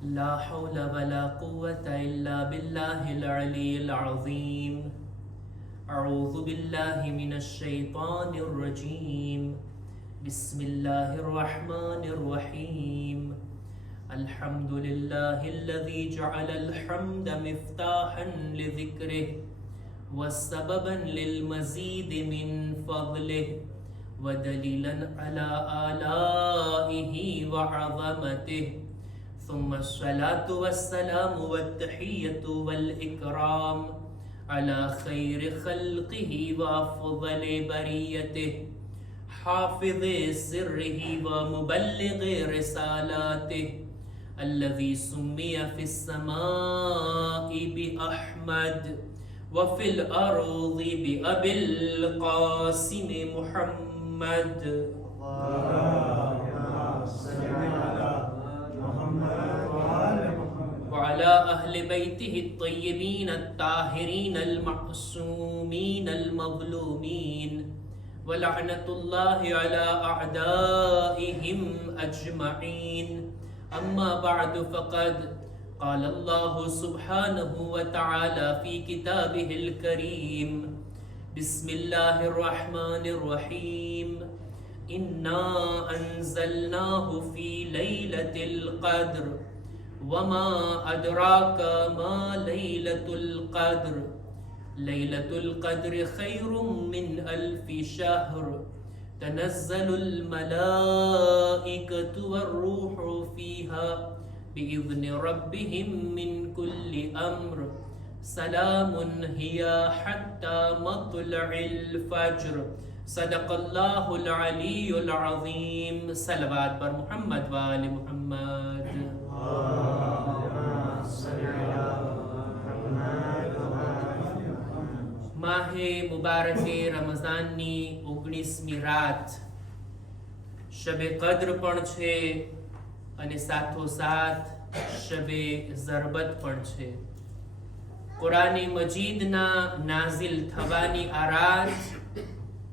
لا حول ولا قوة إلا بالله العلي العظيم. أعوذ بالله من الشيطان الرجيم. بسم الله الرحمن الرحيم. الحمد لله الذي جعل الحمد مفتاحا لذكره وسببا للمزيد من فضله ودليلا على آلائه وعظمته. ثم الصلاة والسلام والتحية والإكرام على خير خلقه وأفضل بريته حافظ سره ومبلغ رسالاته الذي سمي في السماء بأحمد وفي الأرض بأبي القاسم محمد. وعلى أهل بيته الطيبين الطاهرين المعصومين المظلومين ولعنة الله على أعدائهم أجمعين. أما بعد فقد قال الله سبحانه وتعالى في كتابه الكريم. بسم الله الرحمن الرحيم. إنا أنزلناه في ليلة القدر وما أدراك ما ليلة القدر. ليلة القدر خير من 1000 شهر. تنزل الملائكة والروح فيها بإذن ربهم من كل أمر. سلام هي حتى مطلع الفجر. صدق الله العلي العظيم. صلوات پر محمد و آل محمد. માહે મુબારકે રમઝાનની 19મી રાત શબે કદ્ર પણ છે અને સાથોસાથ શબે ઝરબત પણ છે. કુરાને મજીદના નાઝિલ થવાની આ રાત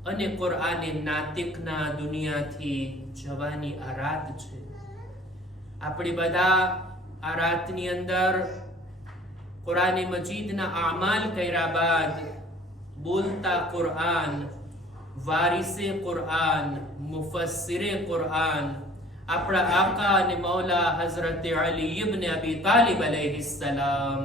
અને કુરાને નાતિકના દુનિયાથી જવાની આ રાત છે. આપણે બધા આ રાતની અંદર કુરાને મજીદના આમાલ કર્યા બાદ બોલતા કુરાન, વારિસે કુરાન, મુફસ્સિરે કુરાન આપણા આકા અને મૌલા હઝરત અલી ઇબ્ન અબી તાલિબ અલૈહિસ્સલામ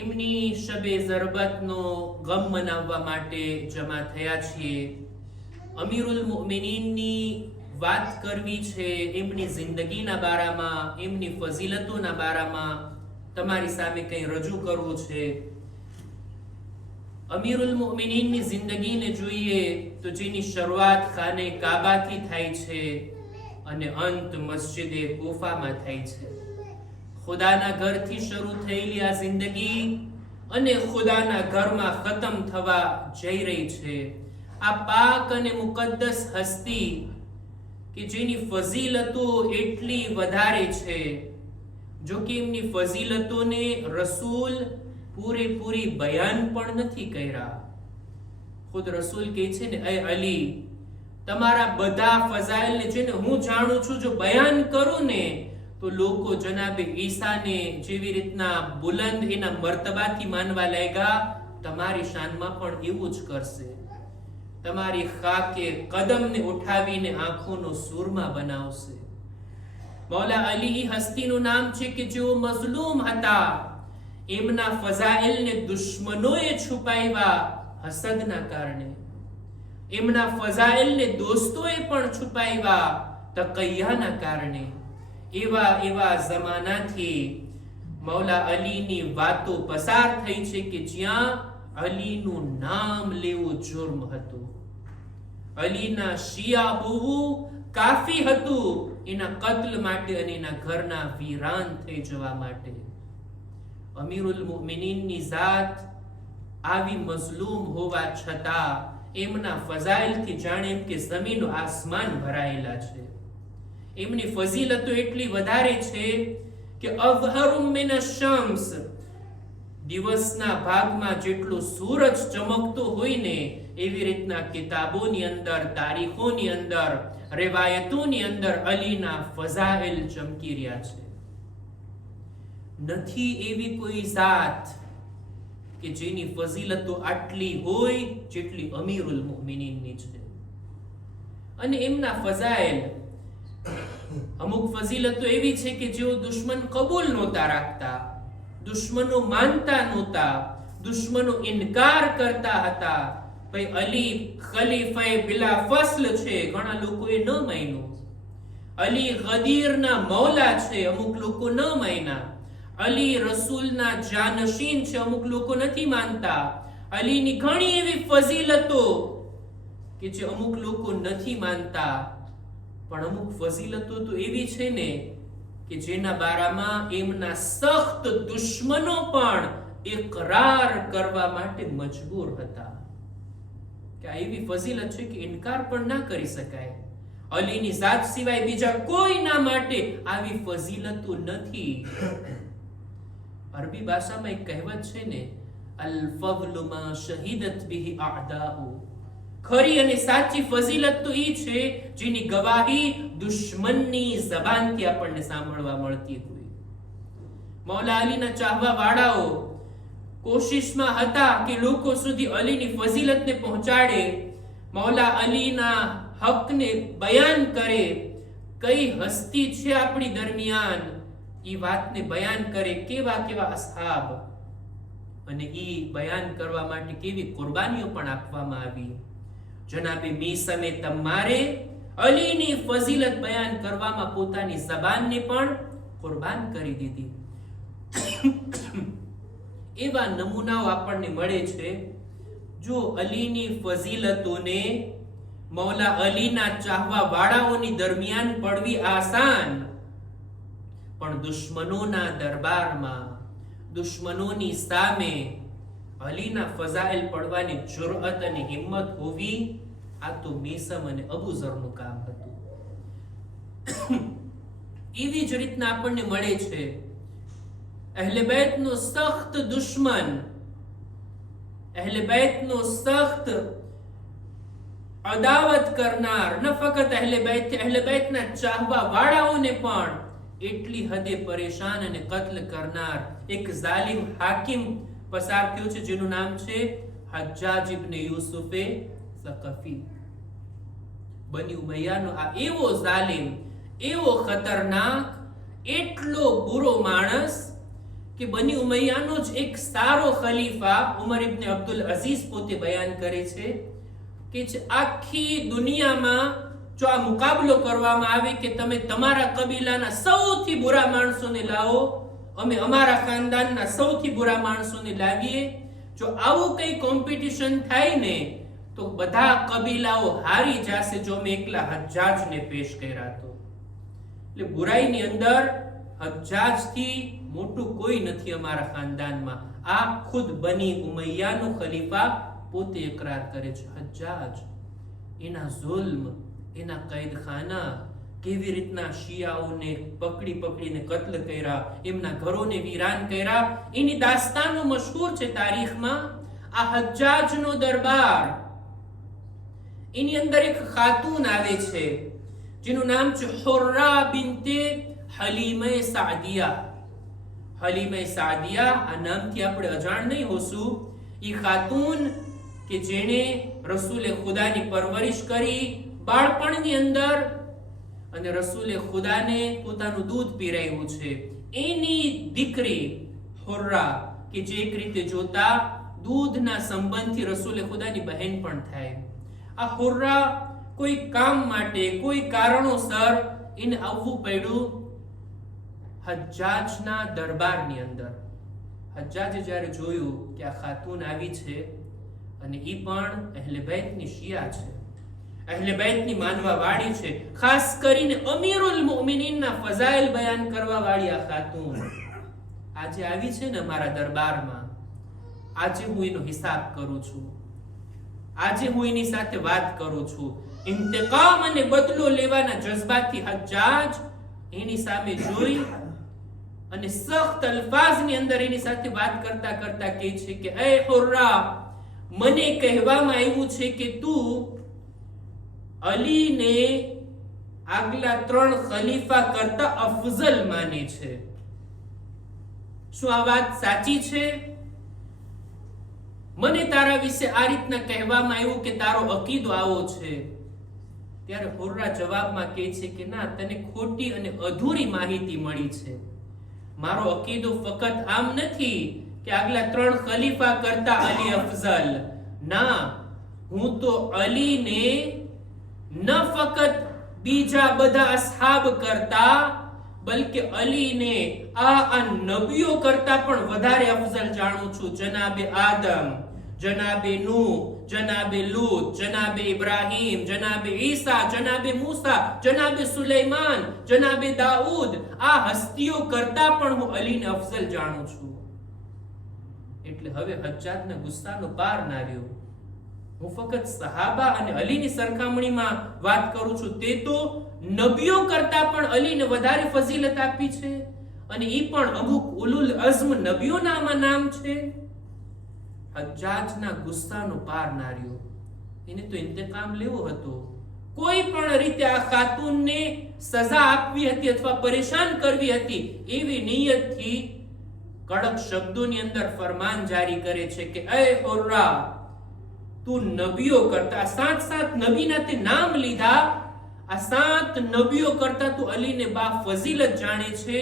એમની શબે ઝરબતનો ગમ મનાવવા માટે જમા થયા છીએ. અમીરુલ મુમિનીનની વાત કરવી છે, એમની જિંદગીના બારામાં, એમની ફઝીલતોના બારામાં તમારી સામે કંઈ રજૂ કરવું છે. અમીરુલ મુમિનીનની જિંદગીને જોઈએ તો જેની શરૂઆત ખાને કાબાથી થાય છે અને અંત મસ્જિદે કૂફામાં થાય છે. ખુદાના ઘરથી શરૂ થયેલી આ જિંદગી અને ખુદાના ઘરમાં ખતમ થવા જઈ રહી છે. આ પાક અને મુકદ્દસ હસ્તી કે જેની ફઝીલતો એટલી વધારે છે, જો કે એમની ફઝીલતોને રસૂલ પૂરેપૂરી બયાન પણ નથી કર્યા. ખુદ રસૂલ કહે છે ને, એ અલી તમારા બધા ફઝાઇલને જેને હું જાણું છું જો બયાન કરું ને તો લોકો જનાબે ઈસાને જેવી રીતના બુલંદ એના મર્તબાથી માનવા લાગ્યા, તમારી શાનમાં પણ એવું જ કરશે. તમારી ખાકે કદમને ઉઠાવીને આંખોનો સુરમા બનાવશે. મૌલા અલી હસ્તીનું નામ છે કે જેઓ મઝલૂમ હતા, એમના ફઝાઇલને દુશ્મનોએ છુપાવ્યા હસદના કારણે. એમના ફઝાઇલને દોસ્તોએ પણ છુપાવ્યા તકૈયાના કારણે. એવા એવા જમાનાથી મૌલા અલીની વાતો પસાર થઈ છે કે જ્યાં અલીનું નામ લેવું જુર્મ હતું. અલીના શિયા હોવું કાફી હતું એના કત્લ માટે અને એના ઘરના વીરાન થઈ જવા માટે. અમીરુલ મુમિનીનની જાત આવી મઝલૂમ હોવા છતાં એમના ફઝાઇલથી જાણે એમ કે જમીન આસમાન ભરાયેલા છે. એમની ફઝીલતો એટલી વધારે છે કે અઝહરુ મિન અશ-શમ્સ, દિવસના ભાગમાં જેટલો સૂરજ ચમકતો હોય ને એવી રીતના કિતાબોની અંદર, તારીખોની અંદર, રેવાયતોની અંદર અલીના ફઝાઇલ ચમકી રહ્યા છે. નથી એવી કોઈ જાત કે જેની ફઝીલતો આટલી હોય જેટલી અમીરુલ મુમિનીનની છે. અને એમના ફઝાઇલ, અમુક ફઝીલતો એવી છે કે જેઓ દુશ્મન કબૂલ નહોતા રાખતા, દુશ્મનો માનતા નહોતા, દુશ્મનો ઇનકાર કરતા હતા. ભાઈ અલી ખલીફાએ બિલા ફસ્લ છે, ઘણા લોકોએ ન માન્યું. અલી ગદીરના મૌલા છે, અમુક લોકો ન માન્યા. અલી રસૂલના જાનશીન છે, અમુક લોકો નથી માનતા. અલીની ઘણી એવી ફઝીલતો કે જે અમુક લોકો નથી માનતા. પણ અમુક ફઝીલતો તો એવી છે ને કે જેના બારામાં એમના સખ્ત દુશ્મનો પણ ઇકરાર કરવા માટે મજબૂર હતા કે આ એવી ફઝીલત છે કે ઇનકાર પણ ના કરી શકાય. અલીની જાત સિવાય બીજા કોઈના માટે આવી ફઝીલતો નથી. અરબી ભાષામાં એક કહેવત છે ને, અલ ફઝલુ મા શહીદત બિહી અઅદાઉ. ખરી અને સાચી ફઝીલત તો ઈ છે જેની ગવાહી દુશ્મનની જબાનથી આપણને સાંભળવા મળતી હોય. મૌલા અલીના ચાહવા વાળાઓ કોશિશમાં હતા કે લોકો સુધી અલીની ફઝીલતને પહોંચાડે, મૌલા અલીના હકને બયાન કરે. કઈ હસ્તી છે આપણી દરમિયાન ઈ વાતને બયાન કરે. કેવા કેવા અસહાબ, અને ઈ બયાન કરવા માટે કેવી કુરબાનીઓ પણ આપવામાં આવી. જનાબે મીસમે તમારે અલીની ફઝીલત બયાન કરવામાં પોતાની જબાનને પણ કુરબાન કરી દીધી. એવા નમૂનાઓ આપણને મળે છે. જો અલીની ફઝીલતોને મૌલા અલીના ચાહવા વાળાઓની દરમિયાન પડવી આસાન, પણ દુશ્મનોના દરબારમાં, દુશ્મનોની સામે અલીના ફઝાઇલ પડવાની જુરઅત અને હિંમત હોવી, આ તો મીસમ અને અબુ ઝરનું કામ હતું. એવી જ રીતના આપણને મળે છે અહલે બેતનો સખ્ત દુશ્મન, અહલે બેતનો સખ્ત અદાવત કરનાર, ન ફક્ત અહલે બેતના ચાહવા વાળાઓને પણ એટલી હદે પરેશાન અને કત્લ કરનાર એક જાલિમ હાકિમ પસાર થયો છે જેનું નામ છે હજ્જાજ ઇબ્ન યુસુફે સકફી. બની ઉમૈયાનો આ એવો જાલિમ, એવો ખતરનાક, એટલો બુરો માણસ કે બની ઉમૈયાનો જ એક સારો ખલીફા ઉમર ઇબ્ન અબ્દુલ અઝીઝ પોતે બયાન કરે છે કે આખી દુનિયામાં જો આ મુકાબલો કરવામાં આવે કે તમે તમારા કબીલાના સૌથી બુરા માણસોને લાવો, અમે અમારા ખાનદાનના સૌથી બુરા માણસોને લાવીએ, જો આવું કઈ કોમ્પિટિશન થાય ને તો બધા કબીલાઓ હારી જશે જો અમે એકલા હજ્જાજને પેશ કર્યા તો. એટલે બુરાઈની અંદર હજ્જાજથી મોટું કોઈ નથી અમારા ખાનદાનમાં. આ ખુદ બની ઉમૈયાનો ખલીફા પોતે ઇકરાર કરે છે. હજ્જાજ એના ઝુલ્મ, એના કૈદખાના, કેવી રીતના શિયાઓને પકડી પકડીને કત્લ કર્યા, એમના ઘરોને વીરાન કર્યા, એની દાસ્તાનો મશહૂર છે તારીખમાં. આ હજ્જાજનો દરબાર, એની અંદર એક ખાતુન આવે છે જેનું નામ છે હુર્રા બિન્તે હલીમે સાદિયા. હલીમે સાદિયા, આ નામથી આપણે અજાણ નહીં હોશું. એ ખાતુન કે જેણે રસૂલે ખુદાની પરવરિશ કરી બાળપણની અંદર અને રસૂલે ખુદાને પોતાનું દૂધ પીરાયું છે, એની દીકરી હુર્રા કે જે એક રીતે જોતા દૂધના સંબંધથી રસૂલે ખુદાની બહેન પણ થાય. આ હુર્રા કોઈ કામ માટે, કોઈ કારણોસર એને આવવું પડ્યું હજ્જાજના દરબારની અંદર. હજ્જાજે જ્યારે જોયું કે આ ખાતુન આવી છે અને ઈ પણ અહલે બેતની શિયા છે, અહલે બેતની માનવા વાળી છે, ખાસ કરીને અમીરુલ મુમિનીનના ફઝાઇલ બયાન કરવા વાળી આ ખાતુન આજે આવી છે ને મારા દરબારમાં, આજે હું એનો હિસાબ કરું છું, આજે હું એની સાથે વાત કરું છું. ઇન્તિકામ અને બદલો લેવાના જજ્બાથી હજ્જાજ એની સામે જોઈ અને સખ્ત અલ્ફાઝની અંદર એની સાથે વાત કરતા કરતા કહે છે કે એ હુર્રા, મને કહેવામાં આવ્યું છે કે તું અલીને આગલા 3 ખલીફા કરતા અફઝલ માને છે. શું આ વાત સાચી છે? મને તારા વિશે આ રીતના કહેવામાં આવ્યું કે તારો અકીદો આવો છે. ત્યારે હુર્રા જવાબમાં કહે છે કે ના, તને ખોટી અને અધૂરી માહિતી મળી છે. મારો અકીદો ફક્ત આમ નથી કે આગલા 3 ખલીફા કરતા અલી અફઝલ. ના, હું તો અલીને ન ફક્ત બીજા બધા અસહાબ કરતા, બલકે અલીને આ નબીઓ કરતા પણ વધારે અફઝલ જાણું છું. જનાબે આદમ, જનાબે નૂહ, જનાબે લૂત, જનાબે ઇબ્રાહીમ, જનાબે ઈસા, જનાબે મૂસા, જનાબે સુલેમાન, જનાબે દાઉદ, આ હસ્તીઓ કરતા પણ હું અલીને અફઝલ જાણું છું. એટલે હવે હજ્જાજના ગુસ્સાનો પાર ના રહ્યો. હું ફક્ત સહાબા અને અલીની સરખામણીમાં વાત કરું છું, તે તો નબીઓ કરતા પણ અલીને વધારે ફઝીલત આપી છે, અને એ પણ અમુક ઉલુલ અઝમ નબીઓનામાં નામ છે. હજ્જાજના ગુસ્સાનો પાર ના રહ્યો. એને તો ઇંતકામ લેવો હતો. કોઈ પણ રીતે આ ખાતુનને સજા આપવી હતી અથવા પરેશાન કરવી હતી, એવી નિયતથી કડક શબ્દોની અંદર ફરમાન જારી કરે છે કે એ હુર્રા, તું નબીઓ કરતા, 7 નબીના તે નામ લીધા, આ 7 નબીઓ કરતા તું અલીને બા ફઝીલત જાણે છે,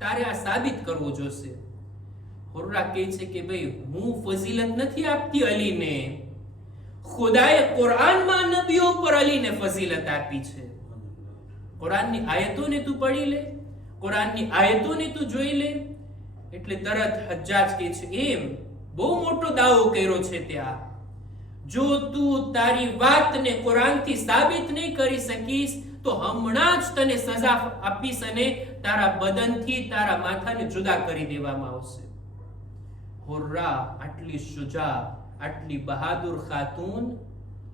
તારે આ સાબિત કરવું જોશે. હુર્રા કહે છે કે ભાઈ, હું ફઝીલત નથી આપતી અલીને. ખુદાએ કુરાનમાં નબીઓ પર અલીને ફઝીલત આપી છે. કુરાનની આયતોને તું પઢી લે, કુરાનની આયતોને તું જોઈ લે. એટલે તરત હજ્જાજ કહે છે, એમ બહુ મોટો દાવો કર્યો છે ત્યાં. જો તું તારી વાતને કુરાનથી સાબિત નહીં કરી શકીશ તો હમણાં જ તને સજા આપીશ અને તારા બદનથી તારા માથાને જુદા કરી દેવામાં આવશે. હુર્રા આટલી શુજા, આટલી બહાદુર ખાતુન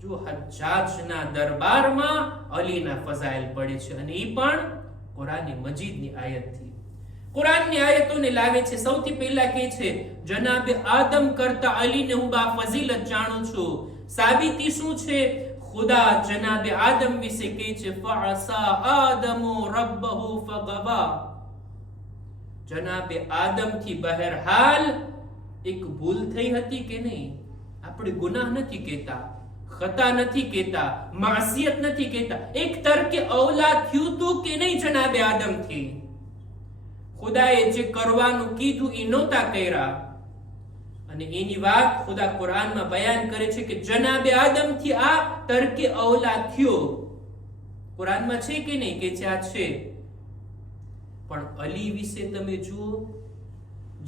જો હજ્જાજના દરબારમાં અલીના ફઝાઇલ પડે છે, અને એ પણ કુરાન મજીદની આયતથી. કુરાનની આયતોને લાવે છે. સૌથી પહેલા કહે છે જનાબે આદમ કરતા અલીને હું બા ફઝીલત જાણું છું. સાબિતી શું છે? ખુદા જનાબે આદમ વિશે કહે છે ફઅસા આદમુ રબ્બહુ ફગવા. જનાબે આદમ થી બહરહાલ એક ભૂલ થઈ હતી કે નહીં? આપણે ગુનાહ નથી કહેતા, ખતા નથી કહેતા, માસિયત નથી કહેતા. એક તરકે ઔલા થયું તું કે નહીં જનાબે આદમ થી? ખુદાએ જે કરવાનું કીધું એ નહોતા કર્યા, અને એની વાત ખુદા કુરાનમાં બયાન કરે છે કે જનાબે આદમ થી આ તરકે ઔલા થયો. કુરાનમાં છે કે નહીં? કે છે, આ છે. પણ અલી વિશે તમે જુઓ,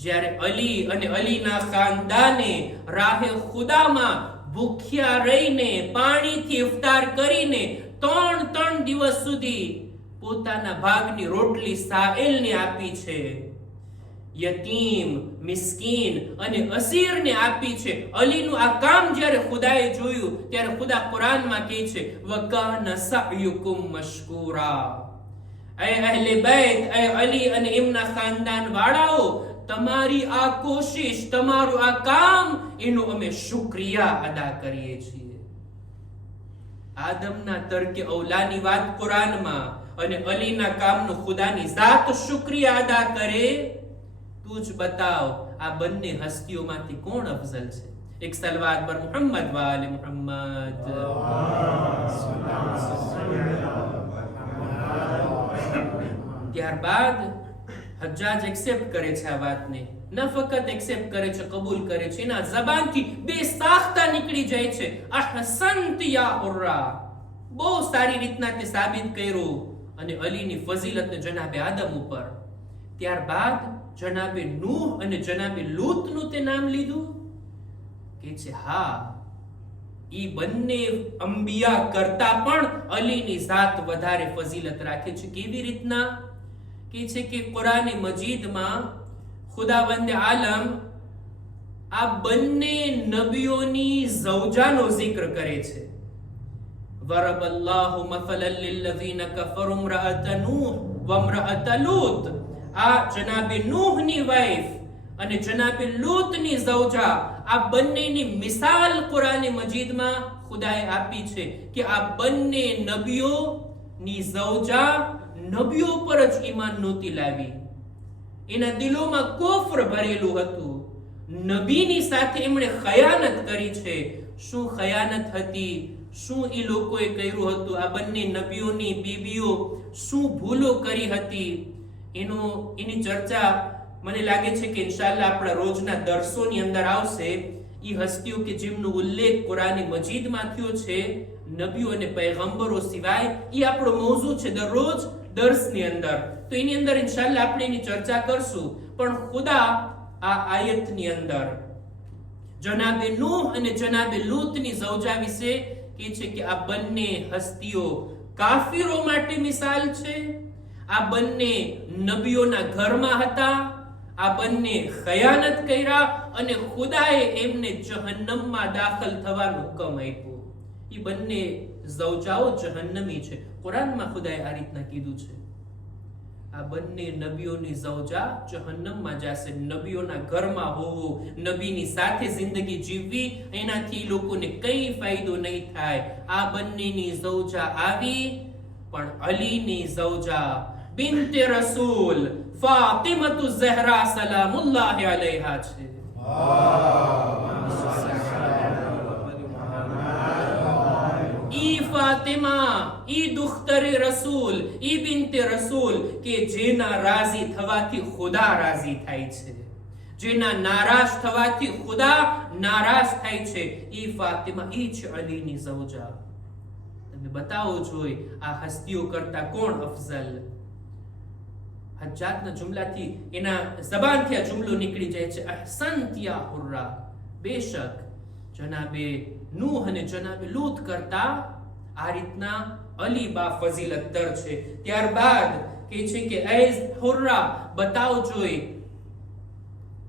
જ્યારે અલી અને અલીના ખાનદાને રાહે ખુદામાં ભૂખ્યા રહીને પાણીથી ઇફતાર કરીને 3 દિવસ સુધી પોતાના ભાગની રોટલી સાએલને આપી છે, યતીમ, મિસ્કીન અને અસીરને આપી છે. અલીનું આ કામ જ્યારે ખુદાએ જોયું ત્યારે ખુદા કુરાનમાં કહે છે વકાના સઅયુકુમ મશકૂરા. એ અહલે બેત, એ અલી અને એમના ખાનદાન વાળાઓ, તમારી આ કોશિશ, તમારું આ કામ, એનો અમે શુક્રિયા અદા કરીએ છીએ. આદમના તર્કે ઔલાની વાત કુરાનમાં અને અલીના કામનો ખુદાની ઝાત શુક્રિયા અદા કરે. તું જ બતાવ આ બંને હસ્તીઓમાંથી કોણ અફઝલ છે? એક સલવાત પર મુહમ્મદ વાલે મુહમ્મદ. ત્યારબાદ હજ્જાજ એક્સેપ્ટ કરે છે આ વાતને. ન ફક્ત એક્સેપ્ટ કરે છે, કબૂલ કરે છે. એના જબાનથી બે સાખતા નીકળી જાય છે, અહસંત યા હુર્રા. બહુ સારી રીતના તે સાબિત કર્યું અને અલીની ફઝીલતને જનાબે આદમ ઉપર. ત્યારબાદ જનાબે નૂહ અને જનાબે લૂતનું તે નામ લીધું. કે છે હા, ઈ બંને અંબિયા કરતા પણ અલીની ઝાત વધારે ફઝીલત રાખે છે. કેવી રીતના? કે છે કે કુરાને મજીદમાં ખુદાવંદ આલમ આ બંને નબીઓની ઝૌજાનો zikr કરે છે. વરબલ્લાહુ મસલન લિલ્લઝીના કફરુ ઇમ્રઅત નૂહ વ ઇમ્રઅત લૂત. આ જનાબે નૂહની વાઇફ અને જનાબે લૂતની ઝૌજા, આ બંનેની મિસાલ કુરાન મજીદમાં ખુદાએ આપી છે કે આ બંને નબીઓની ઝૌજા નબીઓ પર જ ઈમાન નહોતી લાવી, એના દિલોમાં કુફર ભરેલું હતું, નબીની સાથે એમણે ખયાનત કરી છે. શું ખયાનત હતી, શું એ લોકોએ કર્યું હતું, આ બંને નબીઓની બીબીઓ શું ભૂલો કરી હતી, એની ચર્ચા મને લાગે છે કે ઇન્શાઅલ્લાહ આપણા રોજના દર્શોની અંદર આવશે. એ હસ્તીઓ કે જેમનો ઉલ્લેખ કુરાન મજીદમાં થયો છે નબીઓ અને પૈગંબરો સિવાય, એ આપણો મૌઝૂ છે દરરોજ દર્શની અંદર. તો એની અંદર ઇન્શાઅલ્લાહ આપણે એની ચર્ચા કરશું. પણ ખુદા આ આયતની અંદર જનાબે નૂહ અને જનાબે લૂતની ઝૌજા વિશે કહે છે કે આ બંને હસ્તીઓ કાફીરો માટે મિસાલ છે. આ બંને નબીઓના ઘરમાં હતા, આ બંને ખયાનત કર્યા અને ખુદાએ એમને જહન્નમમાં દાખલ થવાનું હુકમ આપ્યો. એ બંને ઝૌજાઓ જહન્નમી છે. કુરાનમાં ખુદાએ આ રીતના કીધું છે, આ બંને નબીઓની ઝૌજા જહન્નમમાં જશે. નબીઓના ઘરમાં હોવું, નબીની સાથે જિંદગી જીવવી, એનાથી લોકોને કઈ ફાયદો નહીં થાય. આ બંનેની ઝૌજા આવી, પણ અલીની ઝૌજા બિન્તે રસૂલ ફાતિમતુ ઝહરા સલામુલ્લાહ અલૈહા છે. ઈ ફાતિમા, ઈ દુખ્તરે રસૂલ, ઈ બિન્તે રસૂલ કે જેના રાજી થવાથી ખુદા રાજી થાય છે, જેના નારાજ થવાથી ખુદા નારાજ થાય છે. ઈ ફાતિમા, ઈ છે અલીની ઝૌજા. તમે બતાવો જોઈ આ હસ્તીઓ કરતા કોણ અફઝલ? હજ્જાતના જુમલાથી એના ઝબાનથી આ જુમલો નીકળી જાય છે, અહસંત યા હુર્રા. બેશક જનાબે નૂહ અને જનાબે લૂત કરતા આ રીતના અલી બા ફઝીલતદર છે. ત્યારબાદ કહે છે કે એ હુર્રા બતાવ જોઈ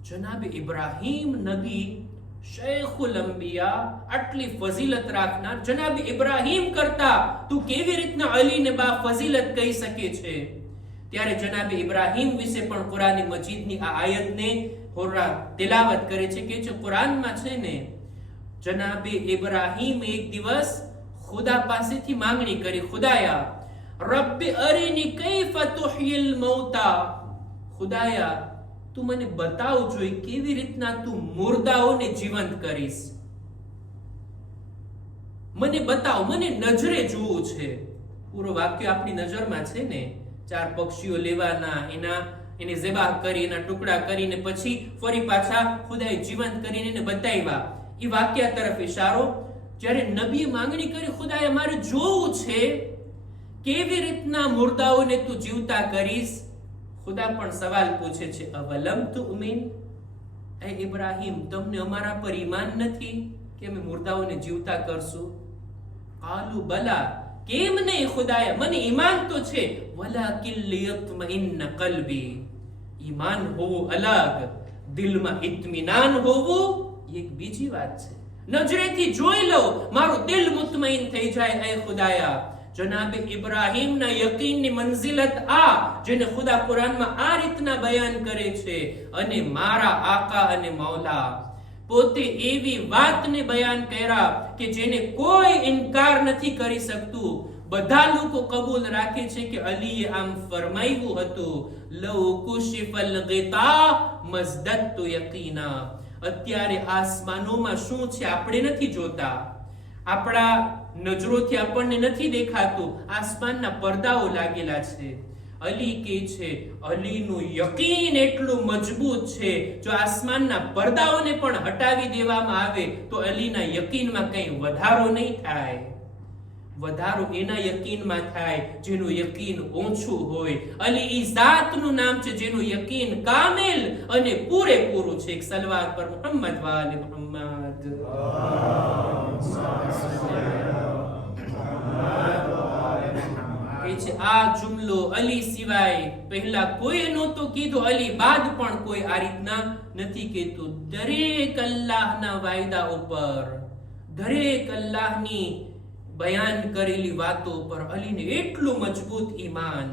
જનાબે ઇબ્રાહીમ નબી શૈખુલ અંબિયા, આટલી ફઝીલત રાખનાર જનાબે ઇબ્રાહીમ કરતા તું કેવી રીતના અલીને બા ફઝીલત કહી શકે છે? ત્યારે જનાબે ઇબ્રાહીમ વિશે પણ કુરાન મજીદની આ આયતને હુર્રા તિલાવત કરે છે કે જે કુરાનમાં છે ને, જનાબે ઇબ્રાહીમ એક દિવસ ખુદા પાસેથી માંગણી કરી, ખુદાયા રબ્બી અરીની કૈફ તુહયિલ મૌતા, ખુદાયા તું મને બતાવ જોઈ કેવી રીતના તું મુર્દાઓને જીવંત કરીશ, મને બતાવ, મને નજરે જોવું છે. પૂરો વાક્ય આપણી નજરમાં છે ને, 4 પક્ષીઓ લેવાના, એને ઝિબાહ કરી, એના ટુકડા કરીને પછી ફરી પાછા ખુદાએ જીવંત કરીને એને બતાવ્યા. એ વાક્ય તરફ ઇશારો. જ્યારે નબીએ માંગણી કરી, ખુદાએ મારે જોવું છે કેવી રીતના મુર્દાઓને તું જીવતા કરીશ. ખુદા પણ સવાલ પૂછે છે, અવલમ તુમિન, એ ઇબ્રાહીમ તમને અમારા પર ઈમાન નથી કે અમે મુર્દાઓને જીવતા કરશું? આલુ બલા, કેમ નહીં ખુદાયા, મને ઈમાન તો છે, વલાકિન લિયત્મઇન્ન કલ્બી, ઈમાન હોવું અલગ, દિલમાં ઇત્મીનાન હોવું એક બીજી વાત છે. નજરેથી જોઈ લો, મારું દિલ મુતમઈન થઈ જાય. એ ખુદાયા, જનાબે ઇબ્રાહીમના યકીનની મંઝિલત આ, જેને ખુદા કુરાનમાં આ રીતના બયાન કરે છે. અને મારા આકા અને મૌલા પોતે એવી વાતને બયાન કર્યા કે જેને કોઈ ઇનકાર નથી કરી શકતું. બધા લોકો કબૂલ રાખે છે કે અલીએ આમ ફરમાવ્યું હતું, લવ કુશિફલ ગિતા મઝદદતુ યકીના. અત્યારે આસમાનોમાં શું છે આપણે નથી જોતા, આપણા નજરોથી આપણને નથી દેખાતું, આસમાનના પડદાઓ લાગેલા છે. અલી કહે છે, અલીનું યકીન એટલું મજબૂત છે, જો આસમાનના પડદાઓને પણ હટાવી દેવામાં આવે તો અલીના યકીનમાં કંઈ વધારો નહીં થાય. વધારો એના યકીનમાં થાય જેનું યકીન ઓછું હોય. અલી ઈ ઝાતનું નામ છે જેનું યકીન કામિલ અને પૂરેપૂરું છે. એક સલવાત પર મુહમ્મદ વાલે મુહમ્મદ. આ જુમલો અલી સિવાય પહેલા કોઈ નહોતો કીધો, અલી બાદ પણ કોઈ આ રીતના નથી કહેતું. દરેક અલ્લાહના વાયદા ઉપર, દરેક અલ્લાહની બયાન કરેલી વાતો પર અલીને એટલું મજબૂત ઈમાન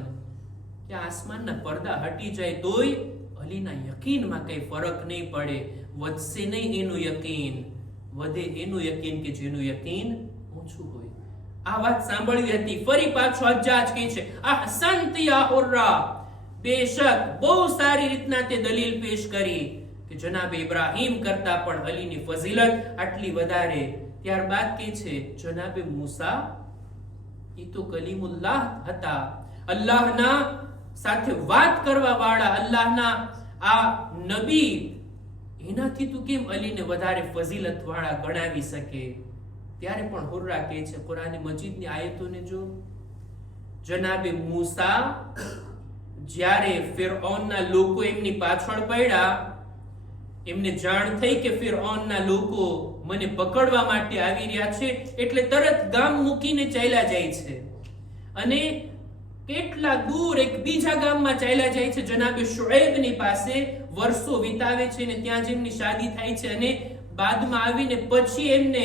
કે આસમાનના પડદા હટી જાય તોય અલીના યકીનમાં કઈ ફરક નહીં પડે. વધશે નહીં એનું યકીન, વધે એનું યકીન કે જેનું યકીન ઓછું હોય. આ વાત સાંભળવી હતી. ફરી પાછો હજ્જાજ કહે છે અહસન્ટ યા હુર્રા, બેશક બહુ સારી રીતના તે દલીલ પેશ કરી કે જનાબ ઇબ્રાહીમ કરતા પણ અલીની ફઝીલત આટલી વધારે. ત્યારબાદ કહે છે જનાબે મૂસા એ તો કલીમુલ્લાહ હતા, અલ્લાહના સાથે વાત કરવા વાળા, અલ્લાહના આ નબી, એનાથી તું કેમ અલીને વધારે ફઝીલત વાળા ગણાવી શકે? ત્યારે પણ હુર્રા કહે છે કુરાન મજીદની આયતોને જો, જનાબે મૂસા જ્યારે ફિરഔનના લોકો એમની પાછળ પડ્યા, એમને જાણ થઈ કે ફિરૌનના લોકો મને પકડવા માટે આવી રહ્યા છે, એટલે તરત ગામ મૂકીને ચાલ્યા જાય છે અને કેટલા દૂર એક બીજા ગામમાં ચાલ્યા જાય છે, જનાબે શુએબની પાસે વર્ષો વિતાવે છે અને ત્યાં જ એમની શાદી થાય છે અને બાદમાં આવીને પછી એમને